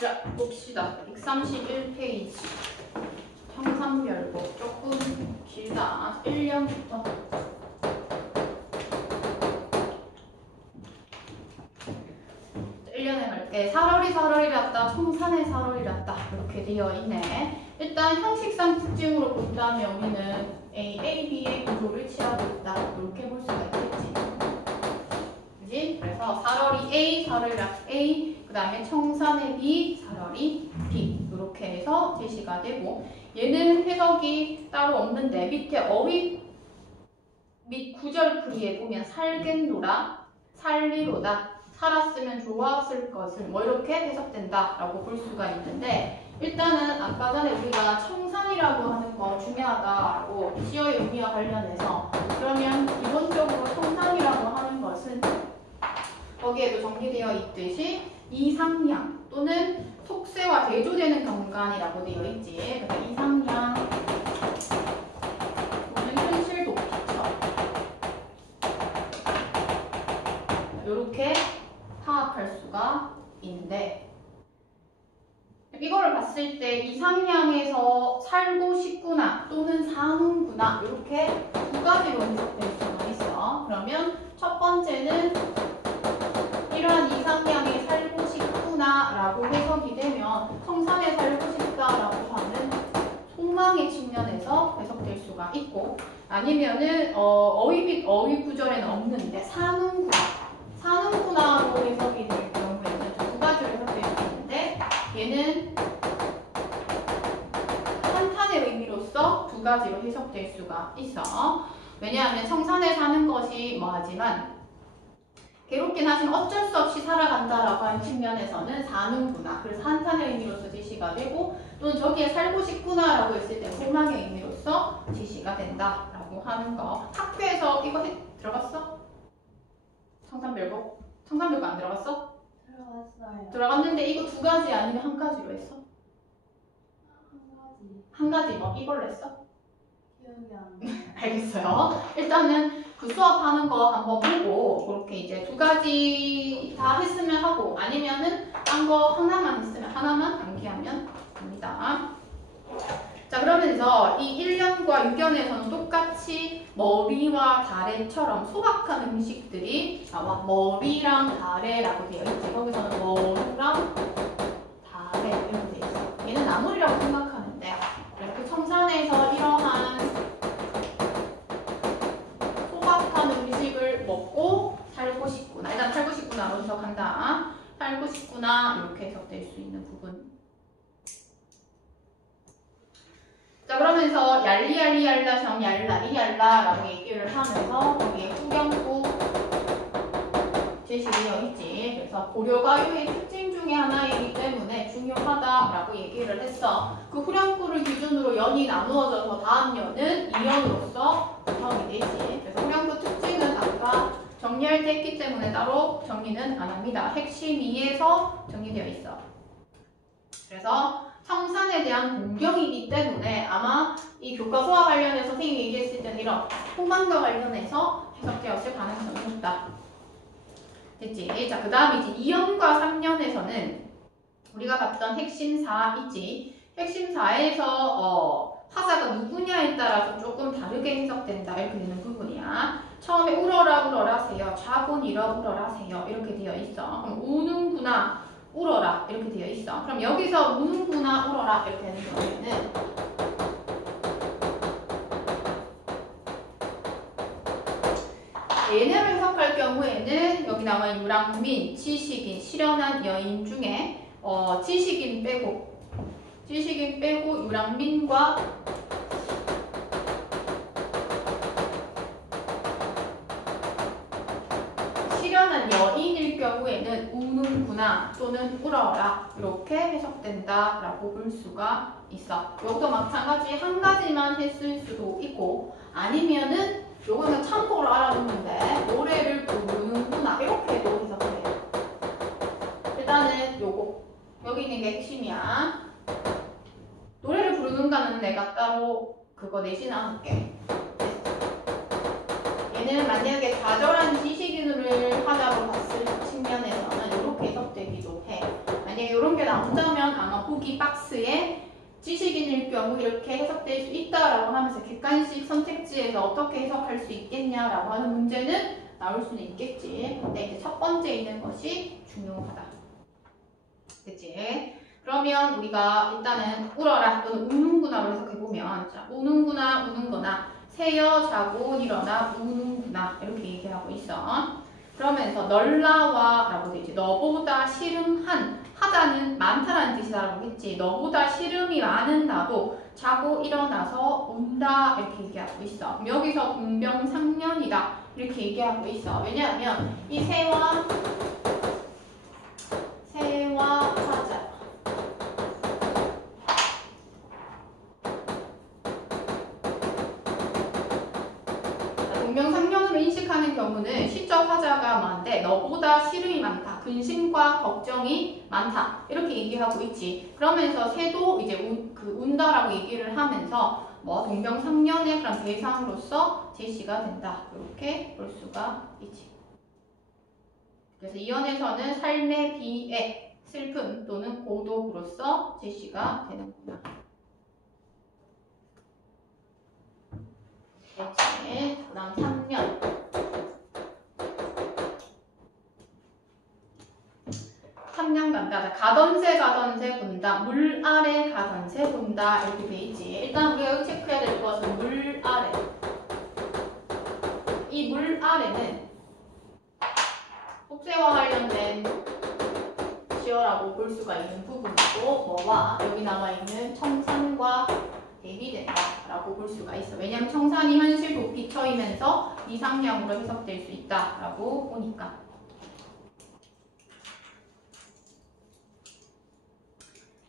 자, 봅시다. 131페이지. 청산별곡 조금 길다. 1년부터. 1년에 갈게. 살얼이랐다. 청산의 살얼이랐다. 이렇게 되어 있네. 일단 형식상 특징으로 본다면 우리는 AB의 구조를 취하고 있다. 이렇게 볼 수가 있겠지. 그지? 그래서 살얼이 A, 살얼이락 A, 그 다음에 청산의 B, 살얼이 B. 이렇게 해서 제시가 되고, 얘는 해석이 따로 없는데 밑에 어휘 및 구절풀이에 보면 살겠노라, 살리로다, 살았으면 좋았을 것을 뭐 이렇게 해석된다 라고 볼 수가 있는데, 일단은 아까 전에 우리가 청산이라고 하는 거 중요하다고 시어의 의미와 관련해서, 그러면 기본적으로 청산이라고 하는 것은 거기에도 정리되어 있듯이 이상량 또는 속세와 대조되는 경관이라고 되어 있지. 그러니까 이상량 또는 현실 도피처 이렇게 파악할 수가 있는데, 이거를 봤을 때 이상량에서 살고 싶구나 또는 사는구나 이렇게 두 가지로 해석될 수가 있어. 그러면 첫 번째는 이러한 이상량에 살고 싶구나 라고 해석이 되면 청산에 살고 싶다라고 하는 소망의 측면에서 해석될 수가 있고, 아니면은 어휘 및 어휘 구절에는 없는데 사는구나로 해석이 될 경우에는 두 가지로 해석될 수 있는데, 얘는 한탄의 의미로서 두 가지로 해석될 수가 있어. 왜냐하면 청산에 사는 것이 뭐하지만 괴롭긴 하지만 어쩔 수 없이 살아간다라고 하는 측면에서는 사는구나, 그래서 한탄의 의미로서 제시가 되고, 또는 저기에 살고 싶구나라고 했을 때 소망의 의미로서 제시가 된다라고 하는 거. 학교에서 이거 들어갔어? 청산별곡? 청산별곡 안 들어갔어? 들어갔어요. 들어갔는데 이거 두 가지 아니면 한 가지로 했어? 한 가지 뭐 이걸로 했어? 기억이 안 나요. 알겠어요. 일단은 그 수업하는 거 한번 보고 그렇게 이제 두 가지 다 했으면 하고, 아니면은 딴 거 하나만 했으면 하나만 암기하면 됩니다. 자, 그러면서 이 1년과 6년에서는 똑같이 머리와 다래처럼 소박한 음식들이 나와. 머리랑 다래라고 되어 있지. 거기서는 머리랑 다래 이렇게 되어 있어. 얘는 나물이라고 생각하는데, 이렇게 청산에서 이러한 소박한 음식을 먹고 살고 싶구나. 일단 살고 싶구나로 해석한다. 살고 싶구나 이렇게 해석될 수 있는 부분. 자, 그러면서 얄리얄리얄라 정얄라리얄라라고 얘기를 하면서 거기에 후렴구 제시되어 있지. 그래서 고려가요의 특징 중에 하나이기 때문에 중요하다라고 얘기를 했어. 그 후렴구를 기준으로 연이 나누어져서 다음 연은 2연으로서 구성이 되지. 그래서 후렴구 특징은 아까 정리할 때 했기 때문에 따로 정리는 안 합니다. 핵심 2에서 정리되어 있어. 그래서 청산에 대한 공경이기 때문에 아마 이 교과서와 관련해서 선생님이 얘기했을 때는 이런 소망과 관련해서 해석되었을 가능성이 높다. 됐지? 자, 그 다음 이제 2년과 3년에서는 우리가 봤던 핵심 4 있지? 핵심 4에서 화자가 누구냐에 따라서 조금 다르게 해석된다 이렇게 되는 부분이야. 처음에 울어라 울어라세요. 자곤 이러 울어라세요. 이렇게 되어 있어. 그럼 우는구나 울어라 이렇게 되어 있어. 그럼 여기서 우는구나 울어라 이렇게 되는 경우에는 얘네를 해석할 경우에는 여기 나와 있는 유랑민, 지식인, 실현한 여인 중에 지식인 빼고 유랑민과 실현한 여인일 경우에는 우는구나 또는 울어라 이렇게 해석된다라고 볼 수가 있어. 여기도 마찬가지 한 가지만 했을 수도 있고, 아니면은 요거는 참고로 알아두는데 노래를 부르는구나 이렇게도 해석돼요. 일단은 요거 여기 있는 게 핵심이야. 노래를 부르는가는 내가 따로 그거 내지는 않을게. 얘는 만약에 좌절한 지식인을 하자고 봤을 측면에서는 이렇게 해석되기도 해. 만약에 이런 게 나온다면 아마 보기 박스에 지식인일 경우 이렇게 해석될 수 있다라고 하면서 객관식 선택지에서 어떻게 해석할 수 있겠냐라고 하는 문제는 나올 수는 있겠지. 근데 이제 첫 번째 있는 것이 중요하다. 그치? 그러면 우리가 일단은 울어라 또는 우는구나로 해석해보면, 자, 우는구나, 우는거나, 새여 자고 일어나 우는구나 이렇게 얘기하고 있어. 그러면서 널라와 라고 되지. 너보다 씨름한, 하다는 많다라는 뜻이라고 했지. 너보다 씨름이 많은 나도 자고 일어나서 운다 이렇게 얘기하고 있어. 그럼 여기서 동병상련이다 이렇게 얘기하고 있어. 왜냐하면 이 새와 하자, 동명상련으로 인식하는 경우는 시적 화자가 많은데 너보다 씨름이 많다, 근심과 걱정이 많다 이렇게 얘기하고 있지. 그러면서 새도 이제 운다라고 얘기를 하면서 뭐 동병상련의 그런 대상으로서 제시가 된다 이렇게 볼 수가 있지. 그래서 이연에서는 삶의 비애, 슬픔 또는 고독으로서 제시가 되는구나. 그렇지. 그 다음 3년. 3년 간다. 가던새 본다. 물 아래 가던새 본다. 이렇게 돼 있지. 일단 우리가 여기 체크해야 될 것은 물 아래. 이 물 아래는 속세와 관련된 시어라고 볼 수가 있는 부분이고, 뭐와 여기 나와 있는 청산과 대비된다 라고 볼 수가 있어. 왜냐하면 청산이 현실 도피처이면서 이상형으로 해석될 수 있다 라고 보니까.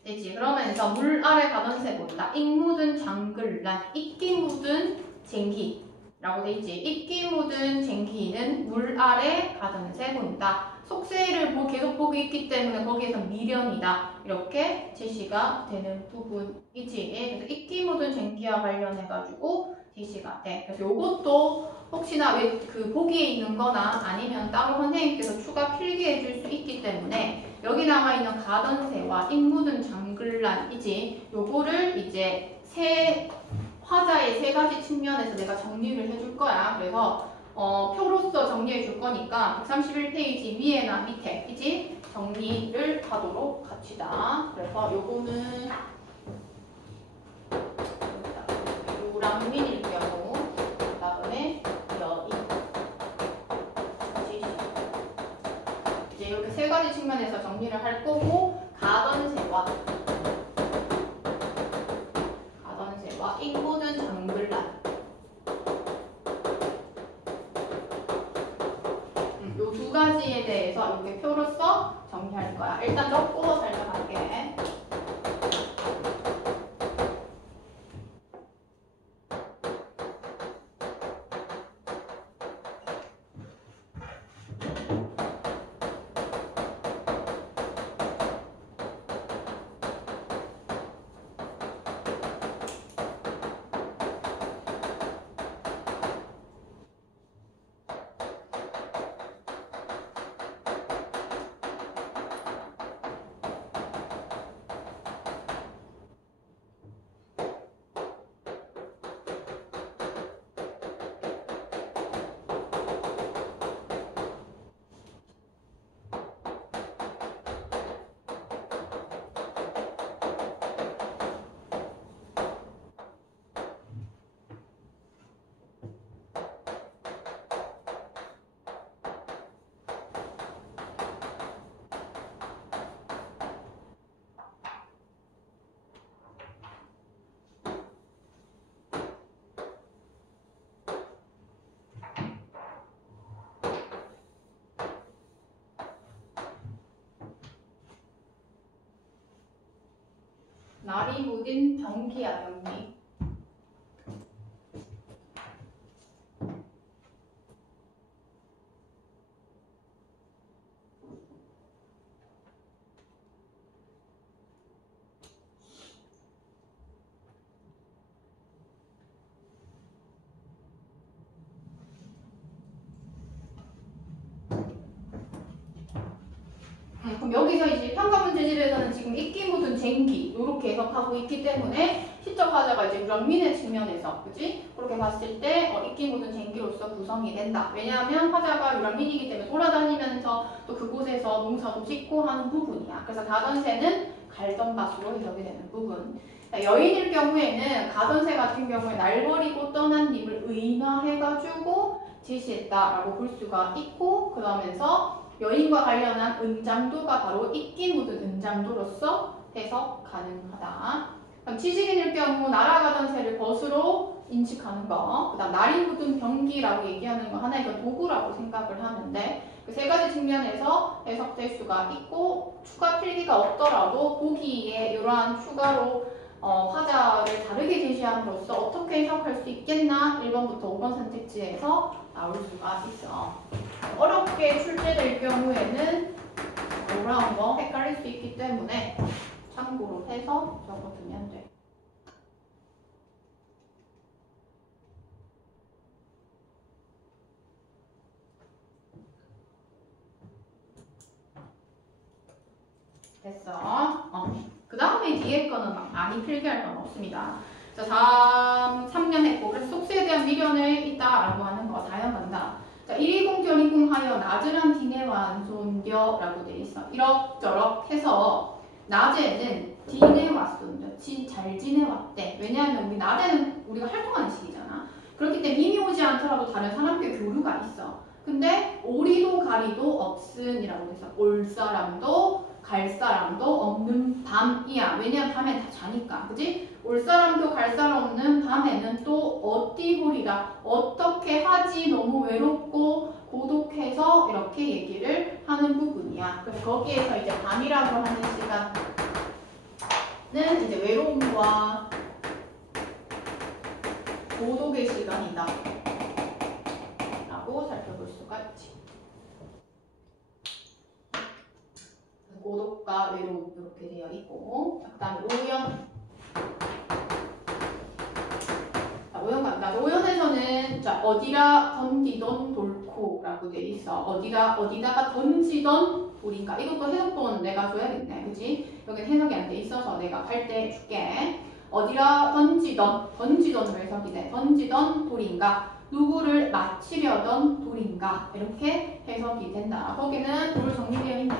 되지. 그러면서 물 아래 가던새 본다. 익 묻은 장글란, 이끼 묻은 쟁기 라고 돼 있지. 이끼 묻은 쟁기는 물 아래 가던새 본다. 속세를 계속 보고 있기 때문에 거기에서 미련이다 이렇게 제시가 되는 부분이지. 그래서 이끼 묻은 쟁기와 관련해가지고 제시가 돼. 그래서 이것도 혹시나 그 보기에 있는 거나 아니면 따로 선생님께서 추가 필기해 줄 수 있기 때문에 여기 나와 있는 가던새와 익 묻은 장글란이지. 요거를 이제 화자의 세 가지 측면에서 내가 정리를 해줄 거야. 그래서 표로서 정리해 줄 거니까 131페이지 위에나 밑에 이지 정리를 하도록 합시다. 그래서 요거는 유랑민일 경우, 그 다음에 여인, 지시. 이제 이렇게 세 가지 측면에서 정리를 할 거고, 가던새와 익 묻은 장글란, 요 두 가지에 대해서 이렇게 표로써 정리할 거야. 일단 적고 설명할게. 날이 무딘 병기야, 병기. 그럼 여기서 이제 평가문제집에서는 지금 있기 묻은 쟁기 이렇게 해석하고 있기 때문에 시적 화자가 이제 유랑민의 측면에서 그지? 그렇게 봤을 때 있기 묻은 쟁기로서 구성이 된다. 왜냐하면 화자가 유랑민이기 때문에 돌아다니면서 또 그곳에서 농사도 짓고 하는 부분이야. 그래서 가전세는 갈던 밭으로 해석이 되는 부분. 여인일 경우에는 가전세 같은 경우에 날 버리고 떠난 님을 의인화해가지고 제시했다라고 볼 수가 있고, 그러면서 여인과 관련한 은장도가 바로 있기 묻은 은장도로서 해석 가능하다. 그럼 지식인일 경우 날아가던 새를 것으로 인식하는 거, 그 다음 날이 묻은 병기라고 얘기하는 거 하나의 도구라고 생각을 하는데 그 세 가지 측면에서 해석될 수가 있고, 추가 필기가 없더라도 보기에 이러한 추가로 화자를 다르게 제시함으로써 어떻게 해석할 수 있겠나 1번부터 5번 선택지에서 나올 수가 있어. 어렵게 출제될 경우에는 어려운 거 헷갈릴 수 있기 때문에 참고로 해서 적어두면 돼. 됐어. 그 다음에 뒤에 거는 막 많이 필기할 건 없습니다. 자, 3년 했고, 그래서 속세에 대한 미련을 있다라고 하는 거 4년 간다. 자, 120견인궁하여 낮으란 디네완손뎌라고 돼 있어. 이럭저럭 해서 낮에는 디네왔손뎌, 잘 지내왔대. 왜냐하면 우리 낮에는 우리가 활동하는 시기잖아. 그렇기 때문에 이미 오지 않더라도 다른 사람과 교류가 있어. 근데 오리도 가리도 없은이라고 돼 있어. 올 사람도 갈 사람도 없는 밤이야. 왜냐면 밤에 다 자니까. 그지? 올 사람도 갈 사람 없는 밤에는 또 어디 보리라. 어떻게 하지? 너무 외롭고 고독해서 이렇게 얘기를 하는 부분이야. 그래서 거기에서 이제 밤이라고 하는 시간은 이제 외로움과 고독의 시간이다. 라고 살펴볼 수가 있지. 고독과 외로움 이렇게 되어 있고, 그 다음에 오연. 자, 오연 갑니다. 오연에서는 자, 어디라 던지던 돌코라고 되어 있어. 어디다가 던지던 돌인가. 이것도 해석본 내가 줘야겠네. 그지? 여기 해석이 안 돼 있어서 내가 갈 때 줄게. 어디라 던지던 해석이 돼. 던지던 돌인가. 누구를 맞추려던 돌인가. 이렇게 해석이 된다. 거기는 돌 정리되어 있네.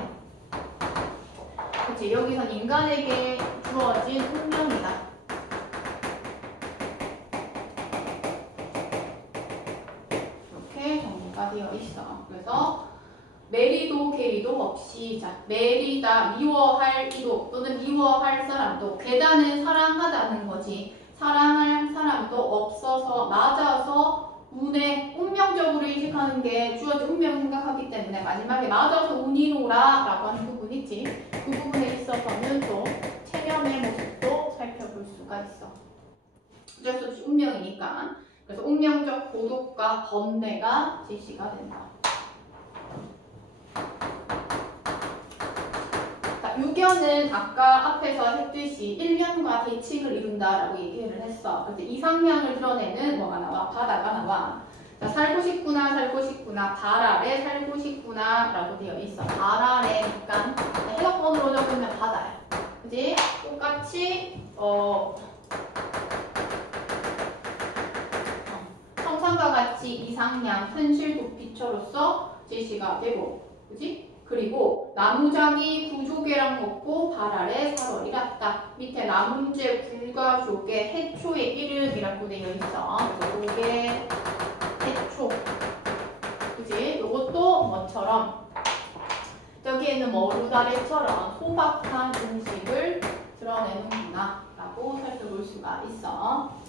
그치? 여기선 인간에게 주어진 운명이다. 이렇게 정리가 되어 있어. 그래서 메리도 게리도 없이, 자, 메리다 미워할 이도 또는 미워할 사람도, 게다는 사랑하다는 거지. 사랑할 사람도 없어서 맞아서 운에 운명적으로 인식하는 게 주어진 운명 생각하기 때문에 마지막에 맞아서 운이노라 라고 하는 부분 있지. 그 부분에 있어서는 또 체면의 모습도 살펴볼 수가 있어. 어쩔 수 없이 운명이니까. 그래서 운명적 고독과 번뇌가 제시가 된다. 자, 유견은 아까 앞에서 했듯이 1년과 대칭을 이룬다라고 얘기를 했어. 그때 이상향을 드러내는 뭐가 나와? 바다가 나와. 자, 살고 싶구나, 발 아래 살고 싶구나 라고 되어 있어. 발 아래니까 해석본으로 적으면 바다야. 그지? 똑같이 성상과 같이 이상향, 현실 도피처로서 제시가 되고, 그지? 그리고 나무작이 구조개랑 먹고 발 아래 살얼이랐다. 밑에 나무제 불가조개 해초의 이름이라고 되어 있어. 그래서 조개 해초. 그지? 요것도 뭐처럼 여기에는 머루다리처럼 소박한 음식을 드러내는구나 라고 살펴볼 수가 있어.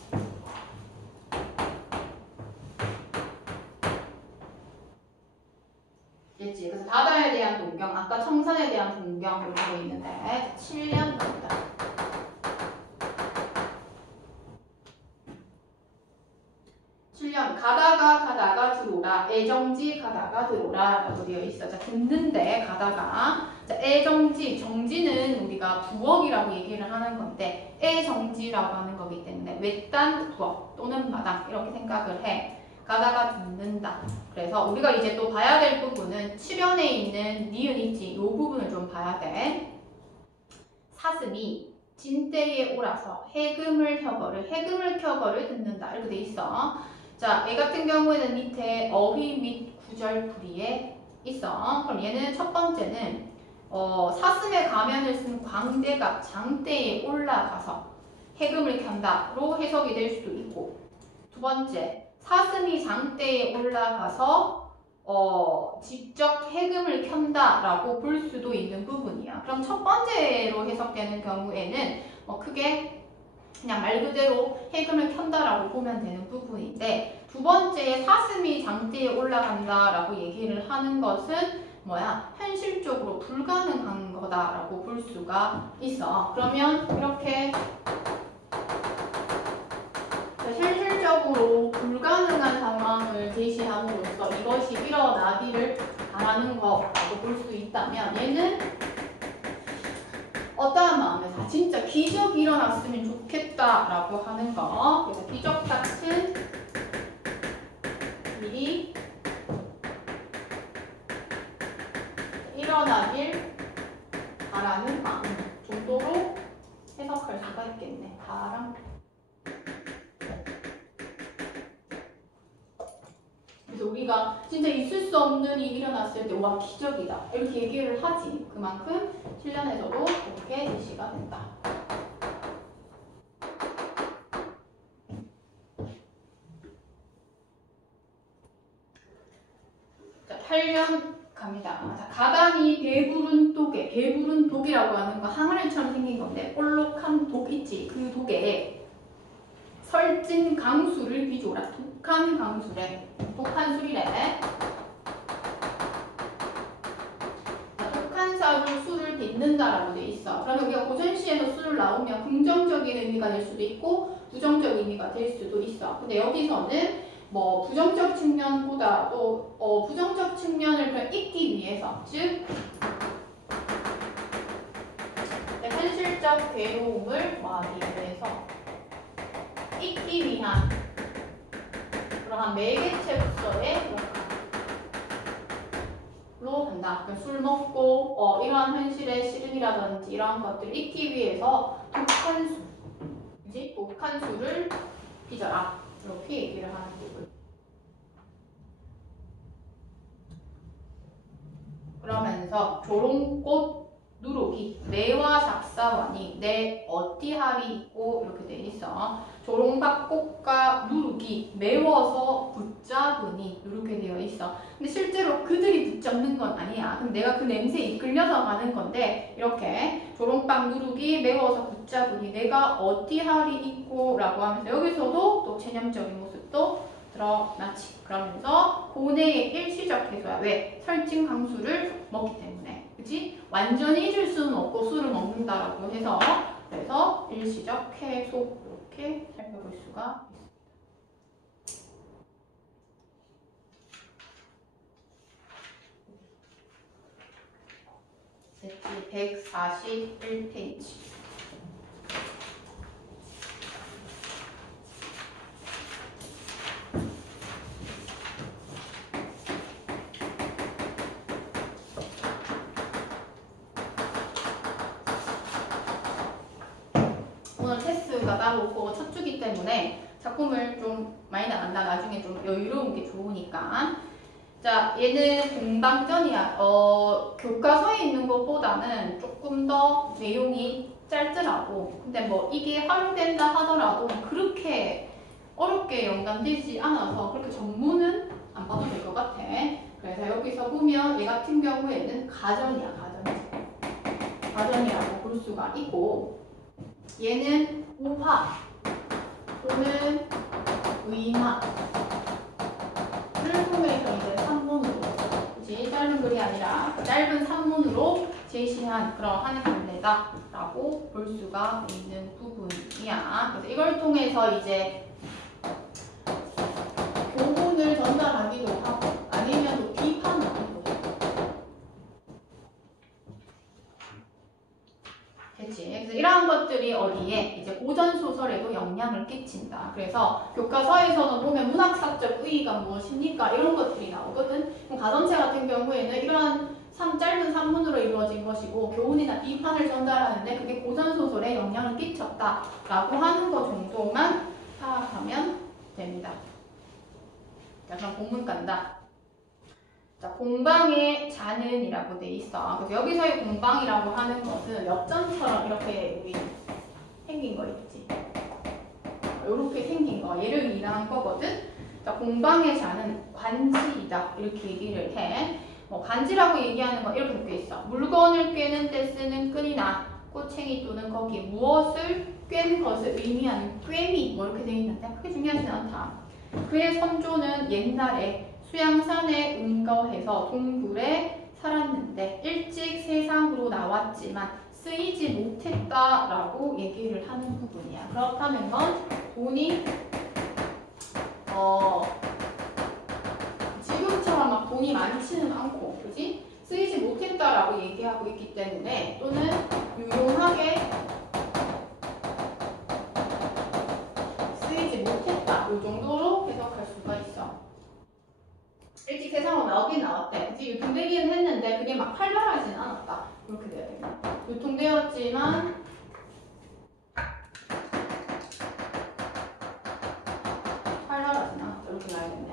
됐지? 그래서 바다에 대한 동경, 아까 청산에 대한 동경을 보고 있는데 7년 갑니다. 7년 가다가 들어오라. 애정지 가다가 들어오라 라고 되어 있어. 자, 듣는데 가다가, 자, 애정지, 정지는 우리가 부엌이라고 얘기를 하는 건데 애정지라고 하는 거기 때문에 외딴 부엌 또는 마당 이렇게 생각을 해. 가다가 듣는다. 그래서 우리가 이제 또 봐야 될 부분은 7연에 있는 니은 있지? 이 부분을 좀 봐야 돼. 사슴이 진때에 오라서 해금을 켜거를 듣는다. 이렇게 돼 있어. 자, 얘 같은 경우에는 밑에 어휘 및 구절 풀이에 있어. 그럼 얘는 첫 번째는 사슴의 가면을 쓴 광대가 장대에 올라가서 해금을 켠다로 해석이 될 수도 있고, 두 번째, 사슴이 장대에 올라가서 직접 해금을 켠다라고 볼 수도 있는 부분이야. 그럼 첫 번째로 해석되는 경우에는 크게 그냥 말 그대로 해금을 켠다라고 보면 되는 부분인데, 두 번째에 사슴이 장대에 올라간다라고 얘기를 하는 것은 현실적으로 불가능한 거다라고 볼 수가 있어. 그러면 이렇게 현실적으로 불가능한 상황을 제시함으로써 이것이 일어나기를 바라는 거라고 볼 수 있다면, 얘는 어떠한 마음에서 진짜 기적이 일어났으면 좋겠다라고 하는 거. 그래서 기적 같은 일이 일어나길 바라는 마음 정도로 해석할 수가 있겠네. 바람. 그래서 우리가 진짜 있을 수 없는 일이 일어났을 때 와 기적이다 이렇게 얘기를 하지. 그만큼 7년에서도 그렇게 제시가 된다. 자, 8년 갑니다. 자, 가다니 배부른 독에, 배부른 독이라고 하는 거 항아리처럼 생긴 건데 볼록한 독 있지. 그 독에 설진 강수를 비조라. 독한 강수래. 독한 술이래. 독한 술을 빚는다라고 돼 있어. 그러면 우리가 고전시에서 술을 나오면 긍정적인 의미가 될 수도 있고 부정적인 의미가 될 수도 있어. 근데 여기서는 부정적 측면보다도 부정적 측면을 그냥 잊기 위해서, 즉 현실적 괴로움을 하기 위해서 잊기 위한 그러한 매개체로서의 로 한다. 술 먹고 이러한 현실의 시름이라든지 이러한 것들을 잊기 위해서 독한 술, 그지? 독한 술을 빚어라. 이렇게 얘기를 하는 부분. 그러면서 조롱꽃 누룩이 내와 작사원이 내 어디하리 있고 이렇게 돼 있어. 조롱박꽃과 누룩이 매워서 붙잡으니 이렇게 되어 있어. 근데 실제로 그들이 붙잡는 건 아니야. 그럼 내가 그 냄새에 이끌려서 가는 건데, 이렇게 조롱박 누룩이 매워서 붙잡으니 내가 어디하리 있고 라고 하면서 여기서도 또 체념적인 모습도 드러나지. 그러면서 고뇌의 일시적 해소야. 왜? 설진 강수를 먹기 때문에. 그치? 완전히 잊을 수는 없고 술을 먹는다라고 해서, 그래서 일시적 해소 이렇게 살펴볼 수가 있습니다. 141페이지. 오늘 테스트가 따로 없고 첫 주기 때문에 작품을 좀 많이 나간다. 나중에 좀 여유로운 게 좋으니까. 자, 얘는 공방전이야. 교과서에 있는 것보다는 조금 더 내용이 짧더라고. 근데 이게 활용된다 하더라도 그렇게 어렵게 연관되지 않아서 그렇게 전문은 안 봐도 될 것 같아. 그래서 여기서 보면 얘 같은 경우에는 가전이야. 가전이라고 볼 수가 있고, 얘는 우화 또는 의화를 통해서 이제 산문으로, 그치? 짧은 글이 아니라 짧은 산문으로 제시한 그러한 관례다라고 볼 수가 있는 부분이야. 그래서 이걸 통해서 이제 교훈을 전달하기도 하고 아니면 또 비판하기도 하고. 그치? 그래서 이러한 것들이 어디에 이제 고전 소설에도 영향을 영향을 끼친다. 그래서 교과서에서는 보면 문학사적 의의가 무엇입니까? 이런 것들이 나오거든. 그럼 가전체 같은 경우에는 이러한 짧은 산문으로 이루어진 것이고 교훈이나 비판을 전달하는데 그게 고전소설에 영향을 끼쳤다라고 하는 것 정도만 파악하면 됩니다. 자, 그럼 본문 간다. 자, 공방의 자는이라고 돼 있어. 그래서 여기서의 공방이라고 하는 것은 엽전처럼 이렇게 우리 생긴 거 있지. 이렇게 생긴 거, 얘를 이해한 거거든. 자, 공방의 자는 관지이다 이렇게 얘기를 해. 관지라고 얘기하는 거 이렇게 돼 있어. 물건을 꿰는 때 쓰는 끈이나 꼬챙이 또는 거기에 무엇을 꿰는 것을 의미하는 꿰미 이렇게 돼 있는데 그게 중요하지 않다. 그의 선조는 옛날에 수양산에 은거해서 동굴에 살았는데 일찍 세상으로 나왔지만 쓰이지 못했다라고 얘기를 하는 부분이야. 그렇다면 넌 돈이 지금처럼 막 돈이 많지는 않고, 그지? 쓰이지 못했다라고 얘기하고 있기 때문에 또는 유용하게 쓰이지 못했다. 이 정도로 해석할 수가 있어. 일찍 세상으로 나오긴 나왔대. 그치? 유통되기는 했는데 그게 막 활발하진 않았다. 그렇게 돼야 되겠다. 유통되었지만 활발하진 않았다. 이렇게 나야겠네.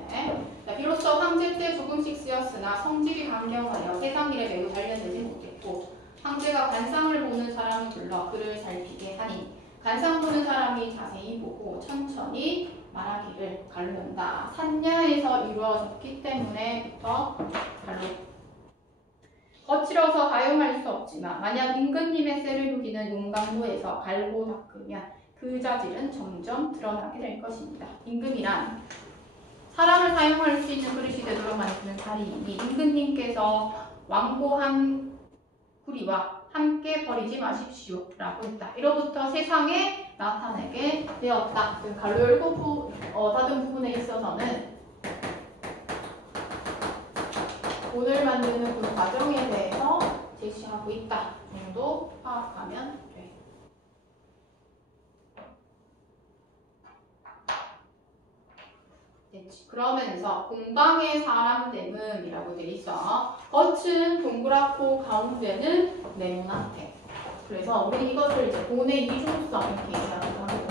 비로소 황제 때 조금씩 쓰였으나 성질이 강경하여 세상 일에 매우 관련되지 못했고 황제가 관상을 보는 사람을 불러 그를 살피게 하니 관상 보는 사람이 자세히 보고 천천히 말하기를 갈론다. 산야에서 이루어졌기 때문에부터 갈로. 거칠어서 사용할 수 없지만 만약 임금님의 쇠를 누기는 용광로에서 갈고 닦으면 그 자질은 점점 드러나게 될 것입니다. 임금이란 사람을 사용할 수 있는 그릇이 되도록 만드는 자리이니 임금님께서 완고한 구리와 함께 버리지 마십시오 라고 했다. 이로부터 세상에 나타내게 되었다. 갈로 열고 닫은 부분에 있어서는 돈을 만드는 그 과정에 대해서 제시하고 있다 정도 파악하면 돼. 됐지. 그러면서 공방의 사람됨은이라고 돼 있어. 겉은 동그랗고 가운데는 네모나게. 그래서 우리 이것을 이제 돈의 이중성 이렇게 얘기하기도 하고.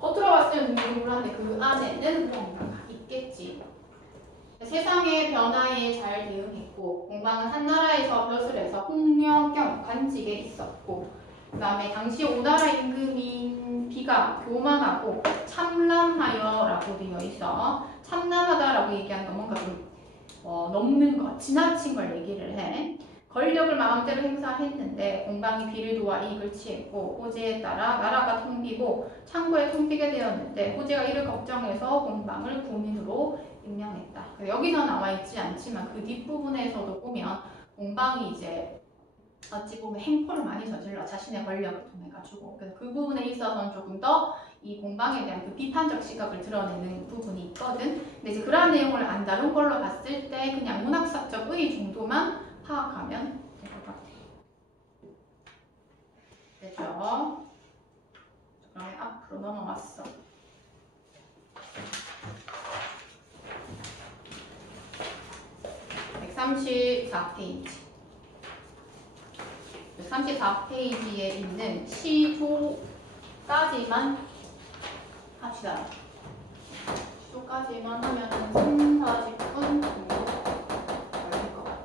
겉으로 봤을 때는 동그란데 그 안에는 뭔가가 있겠지. 세상의 변화에 잘 대응했고 공방은 한나라에서 벼슬에서 홍려경 관직에 있었고 그 다음에 당시 오나라 임금인 비가 교만하고 참람하여 라고 되어 있어. 참람하다라고 얘기하는 건 뭔가 좀 넘는 것, 지나친 걸 얘기를 해. 권력을 마음대로 행사했는데 공방이 비를 도와 이익을 취했고 호재에 따라 나라가 통비고 창고에 통비게 되었는데 호재가 이를 걱정해서 공방을 군인으로 임명했다. 여기서 나와 있지 않지만 그 뒷부분에서도 보면 공방이 이제 어찌 보면 행포를 많이 저질러 자신의 권력을 통해 가지고 그래서 그 부분에 있어서는 조금 더 이 공방에 대한 그 비판적 시각을 드러내는 부분이 있거든. 근데 이제 그러한 내용을 안 다룬 걸로 봤을 때 그냥 문학사적 의의 정도만 파악하면 될 것 같아. 됐죠? 그러면 앞으로 넘어갔어. 134페이지. 34페이지에 있는 시조까지만 합시다. 시조까지만 하면은 30-40분 정도 걸릴 것 같아.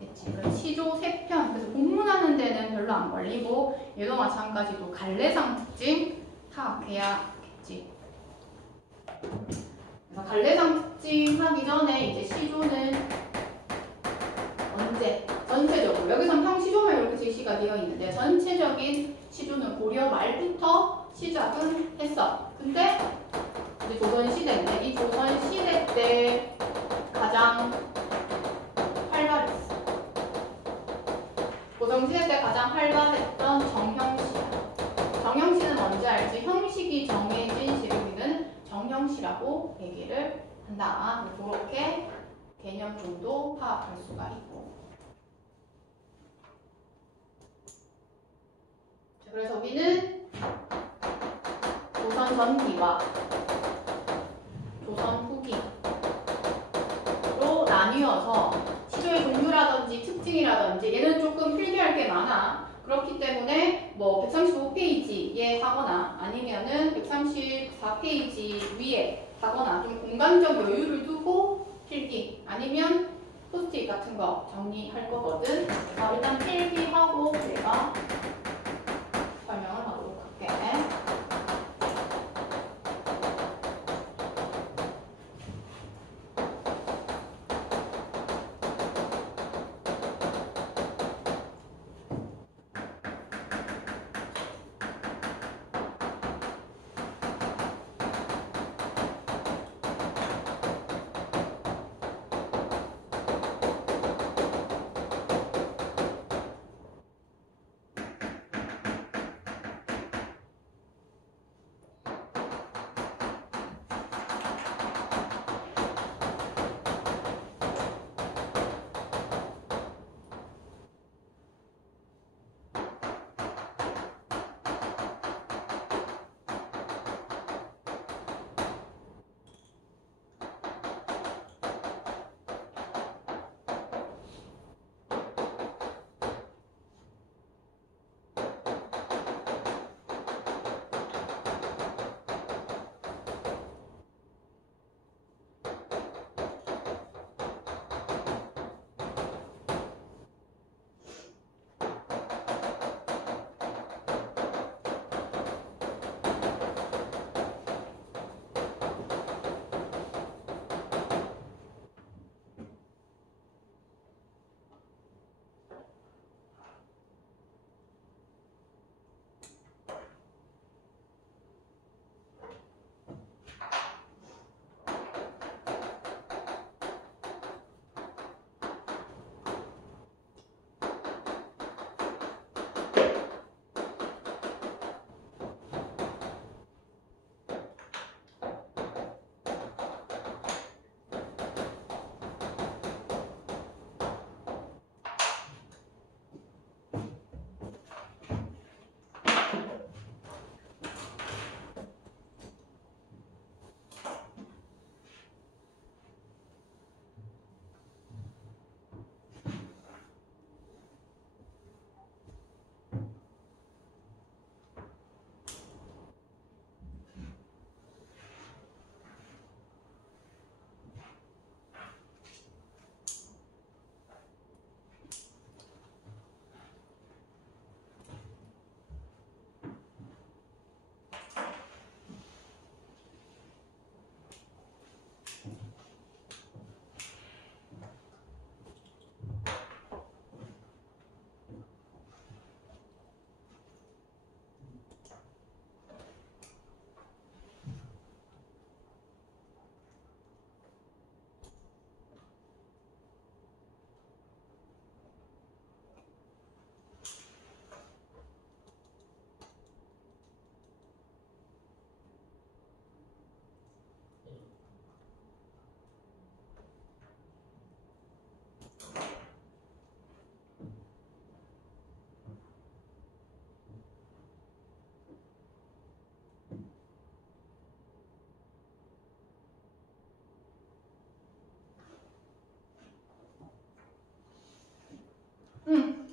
됐지? 그럼 시조 3편. 그래서 본문하는 데는 별로 안 걸리고 얘도 마찬가지로 갈래상 특징 파악해야겠지. 갈래상 특징 하기 전에 이제 시조는 언제? 전체적으로. 여기선 평시조만 이렇게 제시가 되어 있는데 전체적인 시조는 고려 말부터 시작은 했어. 근데 이제 조선시대인데 이 조선시대 때 가장 활발했어. 조선시대 때 가장 활발했던 정형시야. 정형시는 언제 알지? 형식이 정해진 시기는 정형시라고 얘기를 한다. 그렇게 개념 정도 파악할 수가 있고. 그래서 우리는 조선 전기와 조선 후기로 나뉘어서 시조의 종류라든지 특징이라든지 얘는 조금 필기할 게 많아. 그렇기 때문에 뭐 135페이지에 하거나 아니면은 134페이지 위에 하거나 좀 공간적 여유를 두고 필기 아니면 포스트잇 같은 거 정리할 거거든. 그래서 일단 필기하고 내가 설명을 하도록 할게.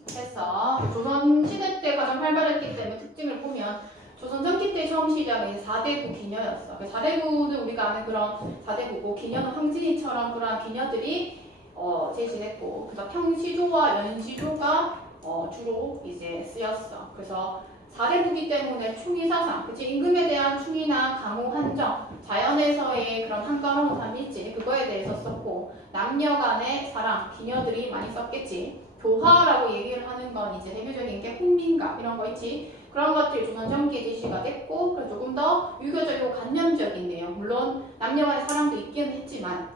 됐어. 조선 시대 때 가장 활발했기 때문에 특징을 보면 조선 전기 때 처음 시작은 4대구 기녀였어. 4대구는 우리가 아는 그런 4대구고 기녀는 황진이처럼 그런 기녀들이 제시됐고 그다음 평시조와 연시조가 주로 이제 쓰였어. 그래서 4대구기 때문에 충의사상, 그치? 임금에 대한 충의나 강호 한정, 자연에서의 그런 한가로운 삶일지 그거에 대해서 썼고 남녀 간의 사랑, 기녀들이 많이 썼겠지. 교화라고 얘기를 하는 건 이제 대표적인 게 훈민가 이런 거 있지. 그런 것들이 조선 전기에 제시가 됐고 그래서 조금 더 유교적이고 관념적인 내용, 물론 남녀 간의 사랑도 있기는 했지만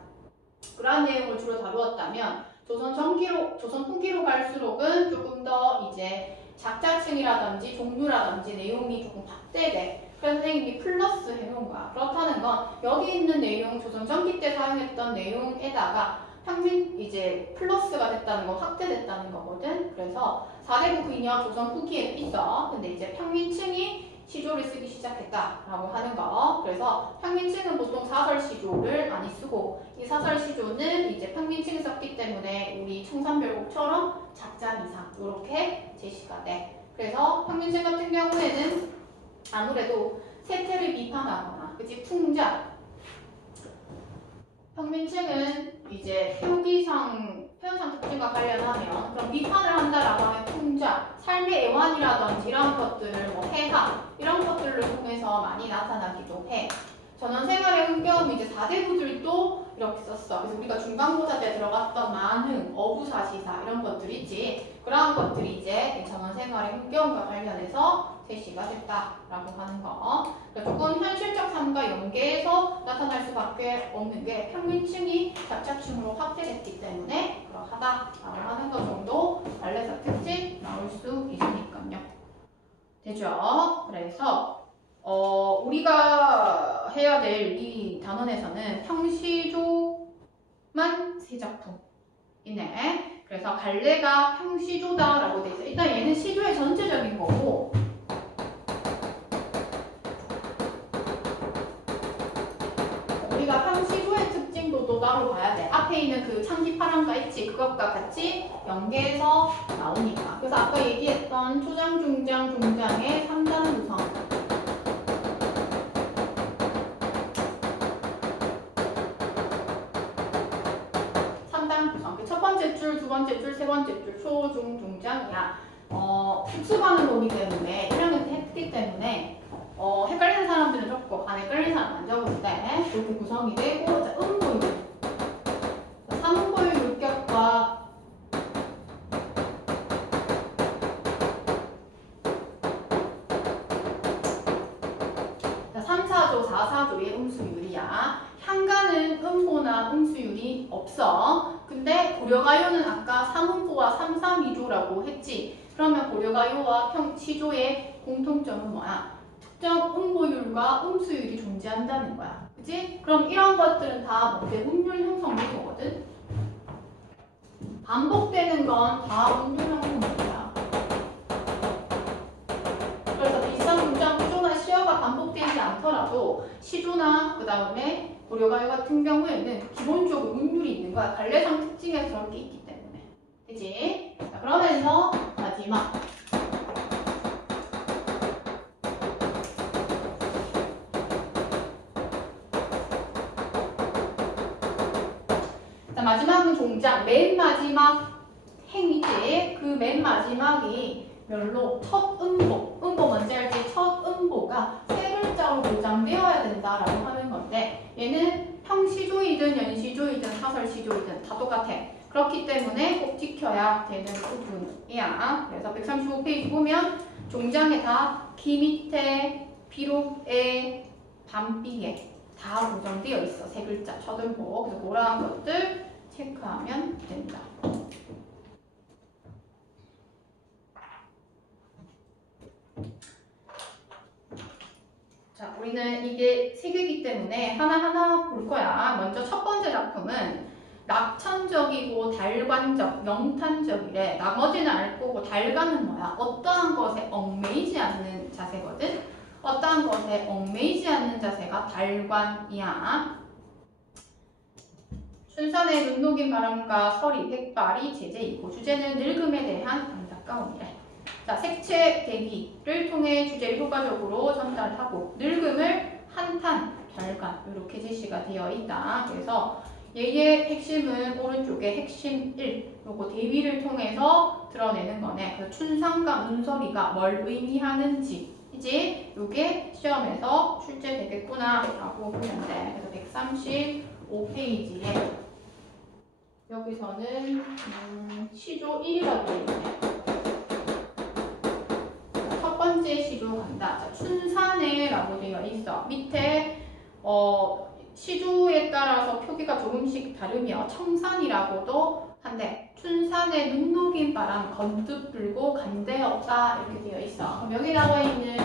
그러한 내용을 주로 다루었다면 조선 전기로, 조선 후기로 갈수록은 조금 더 이제 작자층이라든지 종류라든지 내용이 조금 확대돼. 그래서 선생님이 플러스 해놓은 거야. 그렇다는 건 여기 있는 내용, 조선 전기 때 사용했던 내용에다가 평균 이제 플러스가 됐다는 거, 확대됐다는 거거든. 그래서 4대국 인역 조선 후기에 있어. 근데 이제 평민층이 시조를 쓰기 시작했다라고 하는 거. 그래서 평민층은 보통 사설시조를 많이 쓰고 이 사설시조는 이제 평민층이 썼기 때문에 우리 청산별곡처럼 작자 이상 이렇게 제시가 돼. 그래서 평민층 같은 경우에는 아무래도 세태를 비판하거나 그치 풍자 평민층은 이제 표현상 특징과 관련하면 그럼 비판을 한다라고 하면 풍자, 삶의 애환이라든지 이런 것들을 뭐 해학 이런 것들을 통해서 많이 나타나기도 해. 전원생활의 흥겨움 이제 4대부들도 이렇게 썼어. 그래서 우리가 중간고사 때 들어갔던 만흥, 어부사시사 이런 것들 있지. 그런 것들이 이제 전원생활의 흥겨움과 관련해서 제시가 됐다라고 하는 거. 그러니까 조금 현실적 삶과 연계해서 나타날 수밖에 없는 게 평민층이 잡자층으로 확대됐기 때문에 그러하다라고 하는 것 정도 관례사 특징 나올 수 있으니까요. 되죠? 그래서 우리가 해야 될 이 단원에서는 평시조만 3작품이네. 그래서 갈래가 평시조다라고 돼 있어. 일단 얘는 시조의 전체적인 거고 우리가 평시조의 특징도 또 따로 봐야 돼. 앞에 있는 그 창기파랑가 있지? 그것과 같이 연계해서 나오니까. 그래서 아까 얘기했던 초장, 중장, 중장의 3단 구성. 첫 번째 줄, 두 번째 줄, 세 번째 줄, 초, 중, 중장이야.复수하는 거기 때문에 1학년 때 했기 때문에 헷갈리는 사람들은 적고 안 헷갈리는 사람 안 적을 때 이렇게 구성이 되고 자, 음보율. 3음보율 율격과 자, 3, 4조, 4, 4조의 음수율이야. 향가는 음보나 음수율이 없어. 근데 고려가요는 아까 3음보와 3, 3, 2조라고 했지. 그러면 고려가요와 시조의 공통점은 뭐야? 특정 음보율과 음수율이 존재한다는 거야. 그치? 그럼 이런 것들은 다 음률 형성 요소거든? 반복되는 건 다 음률 형성 요소야. 그래서 비슷한 문장 구조나 시어가 반복되지 않더라도 시조나 그 다음에 고려가요 같은 경우에는 기본적으로 음률이 있는 거야. 갈래상 특징에 그런 게 있기 때문에. 그치? 자, 그러면서 마지막. 자, 마지막은 종장. 맨 마지막 행위지. 그 맨 마지막이 별로 첫 음보. 음보 뭔지 알지? 첫 음보가 세 글자로 보장되어야 된다라고 하는 건데 얘는 평시조이든 연시조이든 사설시조이든 다 똑같아. 그렇기 때문에 꼭 지켜야 되는 부분이야. 그래서 135페이지 보면 종장에 다 기 밑에 비록에 반비에 다 고정되어 있어. 세 글자 첫 음보. 그래서 그러한 것들 체크하면 됩니다. 자, 우리는 이게 세 개이기 때문에 하나하나 볼 거야. 먼저 첫 번째 작품은 낙천적이고 달관적, 영탄적이래. 나머지는 알 거고 달관은 뭐야? 어떠한 것에 얽매이지 않는 자세거든? 어떠한 것에 얽매이지 않는 자세가 달관이야. 춘산의 눈 녹인 바람과 서리, 백발이 제재이고 주제는 늙음에 대한 안타까움이래. 자, 색채 대기를 통해 주제를 효과적으로 전달하고 늙음을 한탄, 달관 이렇게 제시가 되어 있다. 그래서 얘의 핵심은 오른쪽에 핵심 1, 요거 대위를 통해서 드러내는 거네. 그래서 춘상과 눈서리가 뭘 의미하는지 이제 요게 시험에서 출제되겠구나 라고 보면 돼. 그래서 135페이지에 여기서는 시조 1이라고 되어 있네. 첫 번째 시조 간다. 자, 춘산에라고 되어 있어. 밑에 시조에 따라서 표기가 조금씩 다르며 청산이라고도 한데 춘산에 눈 녹인 바람 건득 불고 간대 없다 이렇게 되어 있어. 그럼 여기 나와 있는